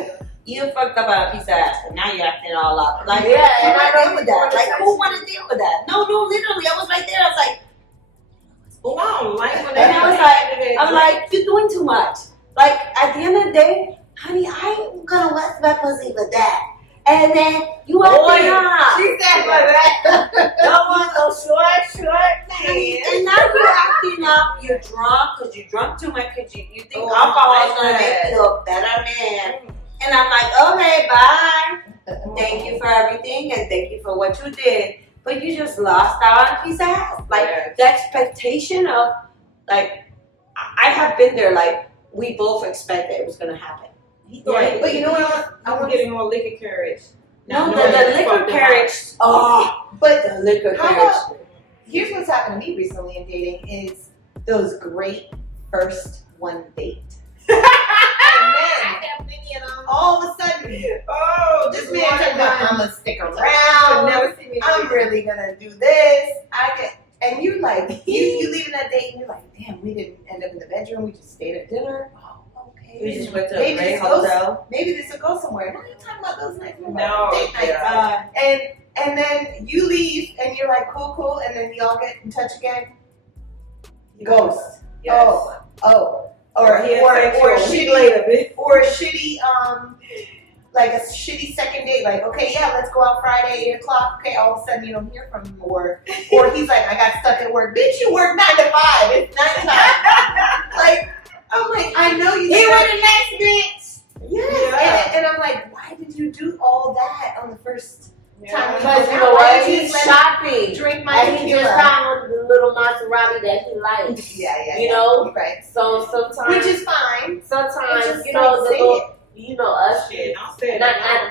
You fucked up on a piece of ass, and now you're acting all up. Like, Yeah, who and I wanna know deal with that? you Like, wanna who wanna deal with that? No, literally, I was right there. I was like, and I'm like, you're doing too much. Like, at the end of the day, honey, I ain't gonna wet my pussy with that. And then you acting up. She said like that. Don't want no short man. And now you're acting up, you're drunk, because you drunk too much, because you think Oh alcohol is my going to make God. you a better man. And I'm like, okay, bye. Thank you for everything, and thank you for what you did. But you just lost out on a piece of ass. Like, Yes. the expectation of, like, I have been there, like, we both expected it was going to happen. Yeah, But you know what? I'm getting more liquor carriage. No, the knowing that liquor fucking carriage. Oh, But the liquor How carriage. here's what's happened to me recently in dating is those great first one date. And then all of a sudden, Oh, this man talking about I'm gonna stick You'll around. never see me. I'm really gonna do this. And you like you leaving that date and you're like, damn, we didn't end up in the bedroom. We just stayed at dinner. Oh, okay. We just went to a Maybe great this goes- hotel. Maybe this will go somewhere. No, you're talking about those nights. We're No, about date nights. yeah. And then you leave and you're like, cool, and then y'all get in touch again. Ghost. Yes. Or shitty. or a shitty like a shitty second date, like, okay, yeah, let's go out Friday, 8:00. Okay, all of a sudden you don't hear from him, or he's like, I got stuck at work. Bitch, you work 9 to 5. It's 9 to 5. Like, I'm like, I know you. He said- was the next bitch. Yes. And I'm like, why did you do all that on the first time? Because you Why know what? did you He's let shopping. drink my And he just tequila? found the little Maserati that he likes. Yeah, You know? right. So sometimes, Which is fine. sometimes It's just you know like, the say little, you know us. Shit, don't say Not that.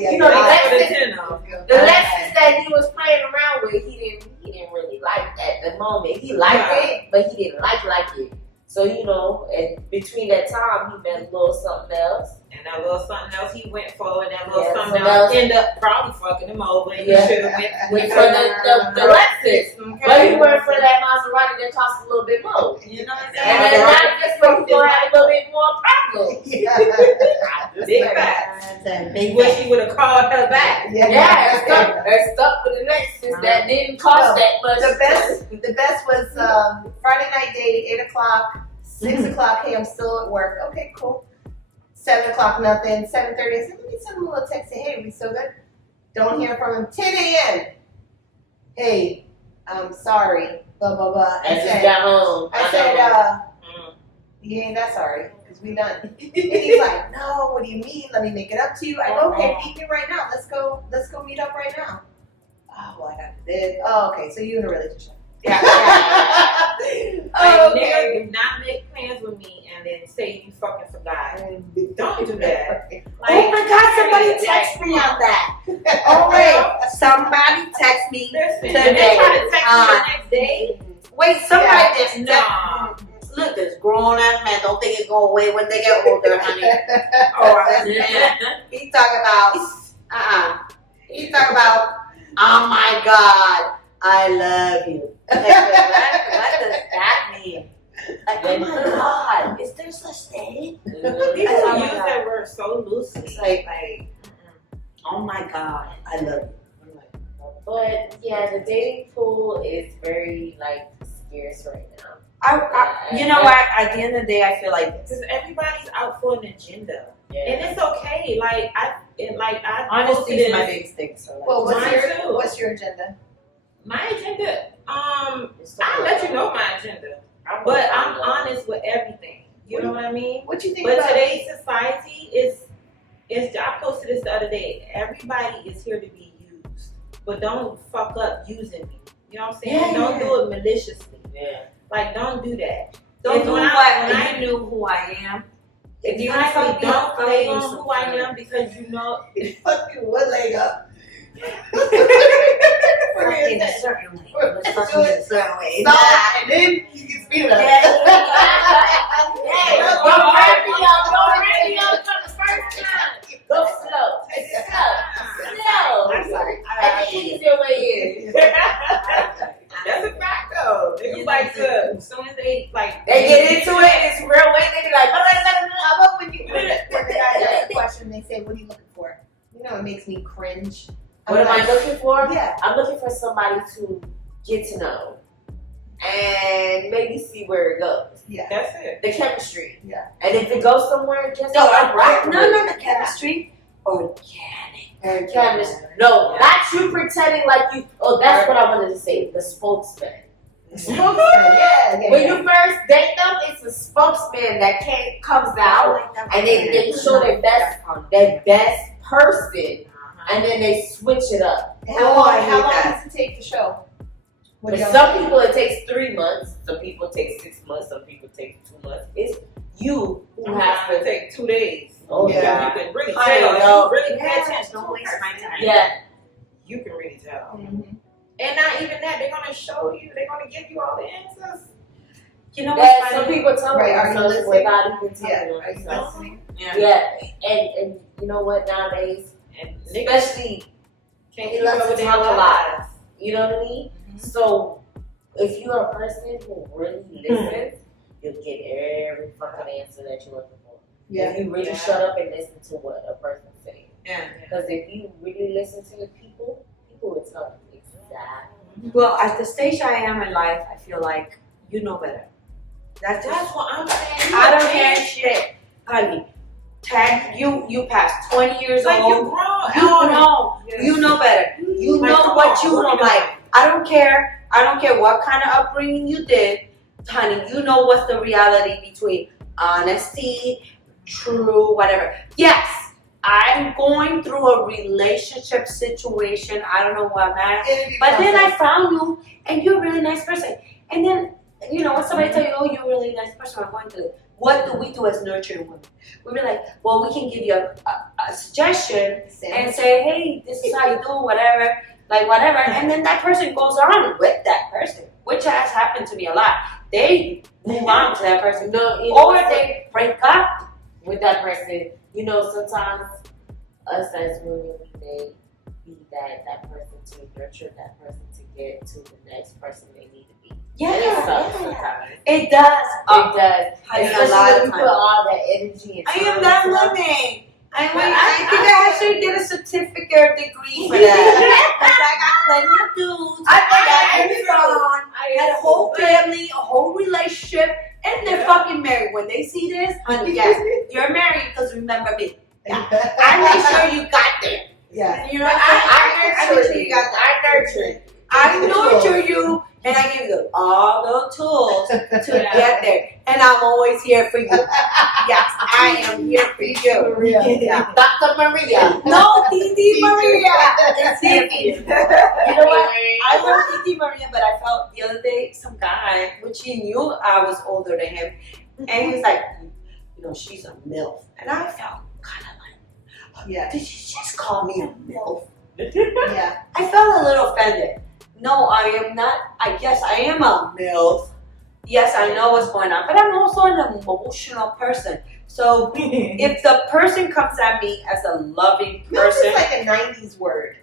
you know the Thanks for the Lexus. 10 The Lexus that he was playing around with, he didn't really like at the moment. He liked it, but he didn't like it. So you know, and between that time, he met a little something else. And that little something else he went for, and that little Yeah, something something else else. ended up probably fucking him over. And Yeah. he should have Went for the Lexus, but he went for that Maserati that costs a little bit more. You know what I'm And then saying? now just when he's gonna have a little bit more problems. Big facts. He wish he would have called her back. Yeah, they're stuck with the Lexus that didn't cost that much. The best was Friday night date, 8:00. 6 o'clock, hey, I'm still at work. Okay, cool. 7 o'clock, nothing. 7:30, I said, let me send him a little text. Say, hey, we still good? Don't hear from him. 10 a.m. Hey, I'm sorry. Blah, blah, blah. I just got home. I said, you ain't that sorry, because we done. And he's like, no, what do you mean? Let me make it up to you. I go, okay, meet me right now. Let's go meet up right now. Oh, well, I got this. Oh, okay, so you in a relationship. Yeah. Oh, Nigga, do not make plans with me and then say you fucking forgot. Don't do that. Oh my God, somebody text me on that. Oh wait, somebody text me Listen, today. and they try to text me the next day. Wait, somebody just No. look, this grown ass man don't think it go away when they get older, honey. He talking about He talking about, oh my God, I love you. Like, what does that mean? Like, oh my God, is there such thing? People Oh use my God. that word so loosely. It's like, oh my God, I love you. But yeah, the dating pool is very like scarce right now. You know what? At the end of the day, I feel like this. because everybody's out for an agenda, Yeah. and it's okay. Like I Honesty is my posted biggest thing. So like, Well, Mine too. what's your agenda? my agenda. It's I'll let you know my agenda, but I'm honest with everything. You know what I mean? What you think But about today's society is I posted this the other day. Everybody is here to be used, but don't fuck up using me. You know what I'm saying? Yeah, Don't yeah. do it maliciously. Yeah. Like, don't do that. don't If do when what I- you knew who I am. If you Exactly. fuck me Don't up, play I'll on use who I you. am because you know. fuck you one leg up? In a certain way. Let's fuck you in a certain way. Stop, and then you can speed it up. Hey, don't hurry up from the first time. Go slow. Slow. I'm sorry. And then ease your way in. That's a fact, though. Niggas like to, as soon as they like, They get into it, it's real way, they be like, How about when the guys ask a question, they say, what are you looking for? You know, it makes me cringe. what am I looking for? Yeah. I'm looking for somebody to get to know and maybe see where it goes. Yeah. that's it. The chemistry. Yeah. And if it goes somewhere, guess No, what? I'm right. no, the chemistry. Organic. Chemistry. No, not you pretending like you. Oh, that's what I wanted to say. The spokesman. Spokesman, yeah. When you first date them, it's a spokesman that comes out and they show their best person, and then they switch it up. How long does it take to show? What For do y'all some think? people, it takes 3 months. Some people take 6 months. Some people take 2 months. It's you who has to to. take 2 days. Oh Yeah. yeah. You can really I tell. If know. you really pay Yes, attention. don't to a waste my person, time. Yeah. You can really tell. Mhm. And not even that, they're gonna show you. They're gonna give you all the answers. You know Yeah, what's some funny? people tell Right, me are you something listening? without even Yeah, telling are you them. listening? Yeah, and you know what? Nowadays, And niggas especially, can't he keep loves up to with their talk a lot. lives. You know what I mean? So if you're a person who really listens, you'll get every fucking answer that you're looking for. Yeah. If you really Yeah. shut up and listen to what a person's saying. Yeah. Because if you really listen to the people will tell you exactly. Well, at the stage I am in life, I feel like you know better. That's what I'm saying. I don't care shit, honey. 10, you passed 20 years Like you old. grown. You know, you know better. You Like, know come what on, you what know. are you Like, I don't care what kind of upbringing you did, honey. You know what's the reality between honesty, true, whatever. Yes, I'm going through a relationship situation. I don't know what I'm at. But then I found you, and you're a really nice person. And then, you know, when somebody tell you, oh, you're a really nice person, I'm going to, what do we do as nurturing women? We be like, well, we can give you a suggestion and say, hey, this is how you do, whatever, like whatever. And then that person goes on with that person, which has happened to me a lot. They move on to that person. No, you know, Or they break up. with that person. You know, sometimes us as women, we need that person to nurture that person to get to the next person they need to be. Yeah, And it sucks yeah. sometimes. It does. It does. Honey, a Especially lot when of you put times. all that energy and I time am that into it. living. I think I should get a certificate or degree for that. Because I got plenty of dudes. I got moved on. I had a whole family, a whole relationship, And they're fucking married. When they see this, honey, yes, you're married because remember me. Yeah. I made sure you got there. Yeah. You know, I I made sure you got that. I nurtured. I nurture you, and I give you all the tools to get there. And I'm always here for you. Yes, I am here for you. Yeah. Dr. Maria. No, Titi Maria is here for you. You know what? I love Titi Maria, but I felt the other day some guy, which he knew I was older than him, and he was like, you know, she's a MILF. And I felt kind of like, did you just call me a MILF? Yeah. I felt a little offended. No, I am not. I guess I am a MILF. Yes, I know what's going on, but I'm also an emotional person. So if the person comes at me as a loving Milk person, is like a 90s word.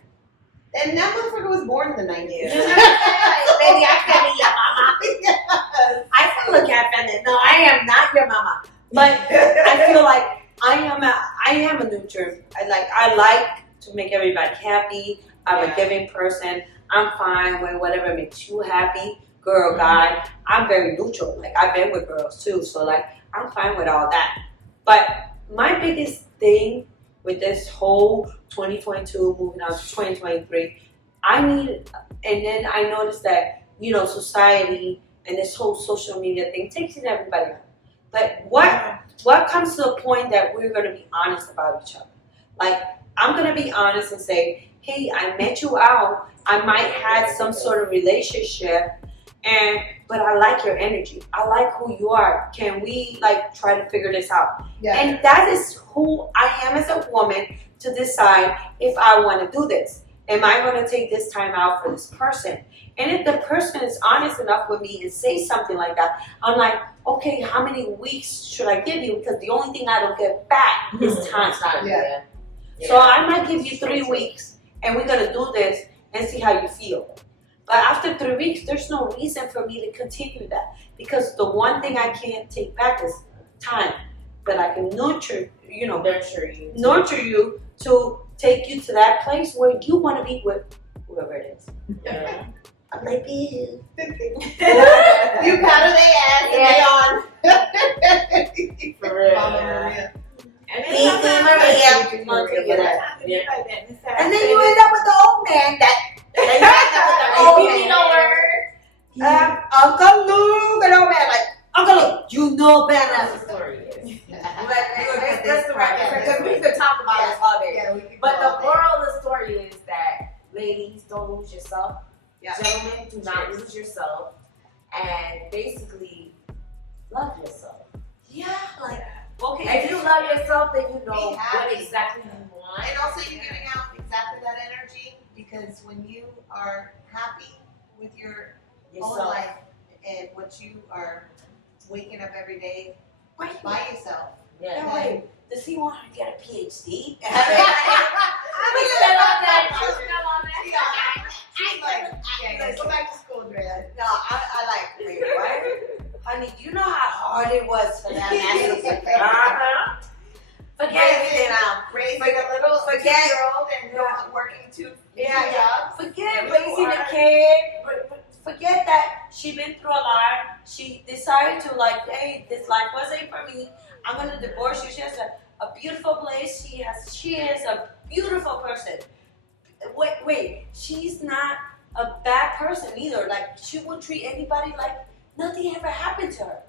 And that motherfucker was born in the 90s. Baby, I can't be your mama. Yes. I feel like offended. No, I am not your mama. But I feel like I am a nurturer. I like to make everybody happy. I'm a giving person. I'm fine with whatever makes you happy, girl, guy. I'm very neutral. Like, I've been with girls too, so like, I'm fine with all that. But my biggest thing with this whole 2022 moving on to 2023, and then I noticed that, you know, society and this whole social media thing takes everybody out. But what comes to the point that we're going to be honest about each other? Like, I'm going to be honest and say, hey, I met you out. I might have some sort of relationship, but I like your energy. I like who you are. Can we like try to figure this out? Yeah. And that is who I am as a woman to decide if I want to do this. Am I going to take this time out for this person? And if the person is honest enough with me and say something like that, I'm like, okay, how many weeks should I give you? Because the only thing I don't get back is time. Yeah. So I might give you 3 weeks, and we're going to do this and see how you feel. But after 3 weeks, there's no reason for me to continue that. Because the one thing I can't take back is time. But I can nurture you to take you to that place where you want to be with whoever it is. Yeah. I'm like, you. You patted their ass and they on. For real. Mama Maria. And Titi Maria. then Yeah. And then you end up with the old man You know word. Uncle Luke, an old man, like, Uncle Luke, you know better. That's the story. That's the right answer. Because we could talk about this all day. Yeah, we could But go all the day. moral of the story is that ladies, don't lose yourself. Yeah. Gentlemen, do not lose yourself. And basically, love yourself. Yeah, like, okay. If you love yourself, then you know Be happy. what exactly you want. And also you're giving out exactly that energy because when you are happy with your own Yourself. life and what you are waking up every day by yourself. Yeah. No, wait, does he want her to get a PhD? We said all that. We said all that. She's like, yeah, go back to school, Drea. No, I like, wait, what? Honey, do you know how hard it was for that man? Forget everything now. Raising a little Forget- 2-year-old and working two jobs. Forget raising a kid. Forget that she been through a lot. She decided to like, hey, this life wasn't for me. I'm gonna divorce you. She has a beautiful place. She is a beautiful person. Wait, she's not a bad person either. Like, she will treat anybody like nothing ever happened to her,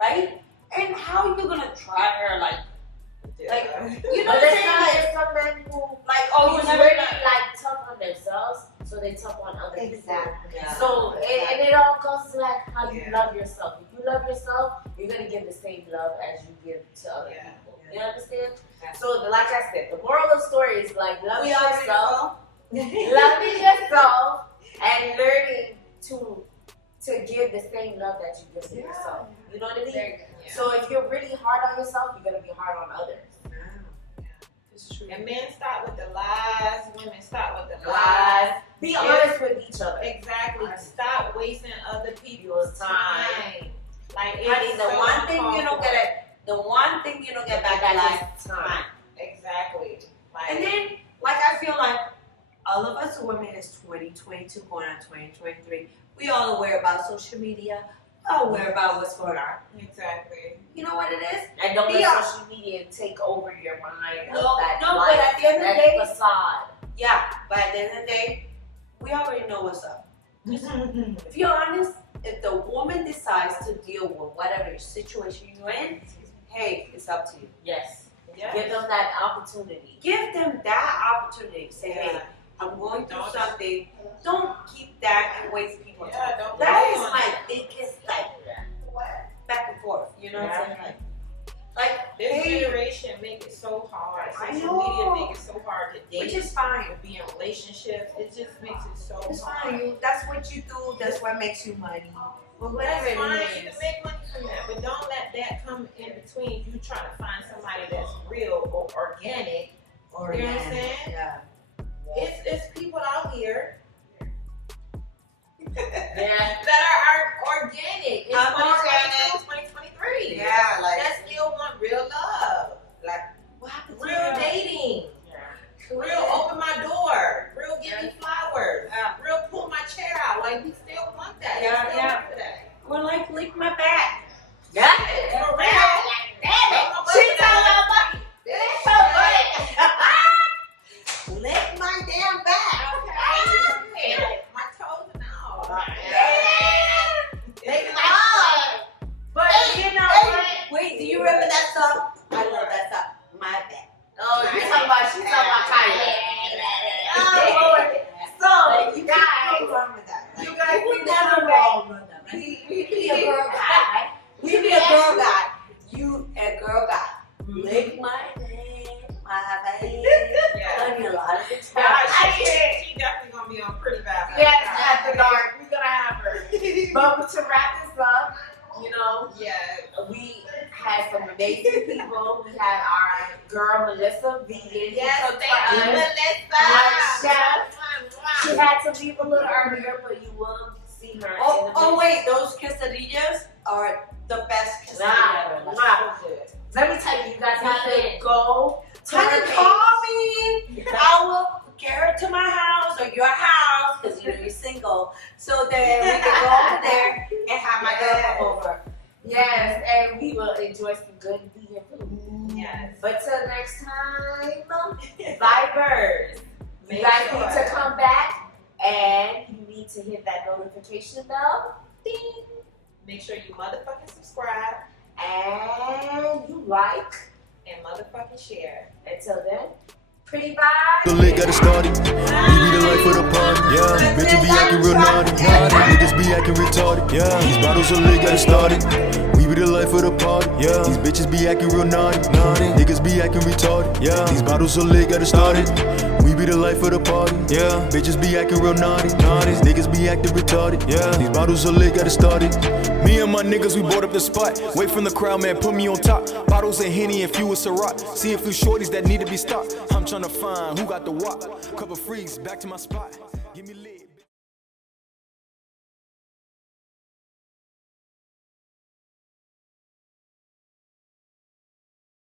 right? And how are you gonna try her like you know But what I'm saying? Like, there's some men who you who's never really know. like tough on themselves, so they tough on other people. Exactly. Yeah. So and it all goes to like how you love yourself. If you love yourself, you're gonna give the same love as you give to other people. You understand? Yeah. So like I said, the moral of the story is like love We already yourself, loving yourself, and learning to give the same love that you give to yourself. You know what I mean? Yeah. So if you're really hard on yourself, you're gonna be hard on others. And men start with the lies, women start with the Lies. lies. Be honest with each other. Exactly. Stop wasting other people's time. Like, Honey, it's the so one thing you don't uncomfortable. get back in life is time. Exactly. Like, And then, like, I feel like all of us women is 2022 going on 2023. We all aware about social media. Don't worry about what's going on. Exactly. You know what it is? And don't Be let honest. social media take over your mind. No, of that no, life, but at the end of the that day- facade. Yeah, but at the end of the day, we already know what's up. If you're honest, if the woman decides to deal with whatever situation you're in, hey, it's up to you. Yes. Yeah. Give them that opportunity. Give them that opportunity. Say, hey, I'm going through something. Don't keep that and waste people's time. Yeah, don't That blame is on my it. biggest, like, back and forth. You know what I'm saying? Like, This hey, generation make it so hard. I Social know. media make it so hard to date. which is fine. to be in relationships. It just makes it so It's hard. fine. That's what you do. That's what makes you money. Well, whatever That's fine. it You is. can make money from that, but don't let that come in between you trying to find somebody that's real or organic. You know what I'm saying? Yeah. It's people out here Yeah. that are organic. It's I'm 2022, 2023. Yeah, like, That still want real love, like, what happened to real your- dating, real open my door, real give me flowers, real pull my chair out. Like we still want that. Yeah, We still yeah. want that. Or like, lick my back. Yeah. For real. She told her, It's so good. Lick my damn back. Okay. My toes and all. Lick my But you know what? Wait, do you remember that song? I love that song. My back. Oh, she's talking about Kanye. Oh, so You you guys- can't go wrong with that. You guys you be never wrong with that. We be a girl guy, right? We be a girl guy. You a girl guy. Lick my head, my baby. Yeah. Honey, a lot of it's She definitely gonna be on Pretty Bad. Yes, after dark, we're gonna have her. But to wrap this up, you know, Yeah. we had some amazing people. We had our girl Melissa Vegan. Yes, who cooked thank you, for us. Melissa. Our chef. She had to leave a little earlier, but you will see her. in the Oh video. wait, those quesadillas are the best quesadillas. Nah. Let me tell you, you guys have to go to her Honey, page. call me. I will get her to my house or your house because you know you're single, so that we can go over there and have my girl come over. Yes, and we will enjoy some good vegan food. Yes. But till next time, Vibers. You Make guys sure. need to come back and you need to hit that notification bell. Ding. Make sure you motherfucking subscribe And you like. and motherfucking share. Until then, pretty vibes. The lit got it started. We be the life of the party. Yeah. Bitches be acting real naughty. Niggas be acting retarded. Yeah. These bottles of lit got it started. We be the life of the party. Yeah. These bitches be acting real naughty. Niggas be acting retarded. Yeah. These bottles of lit got it started. We be the life of the party. Yeah. Bitches be acting real naughty. Niggas be acting retarded. Yeah. These bottles of lit got it started. Me and my niggas, we bought up the spot. Wait from the crowd, man, put me on top. Bottles of Henny and few with Ciroc. See a few shorties that need to be stopped. I'm tryna find who got the wop. Couple freaks, back to my spot.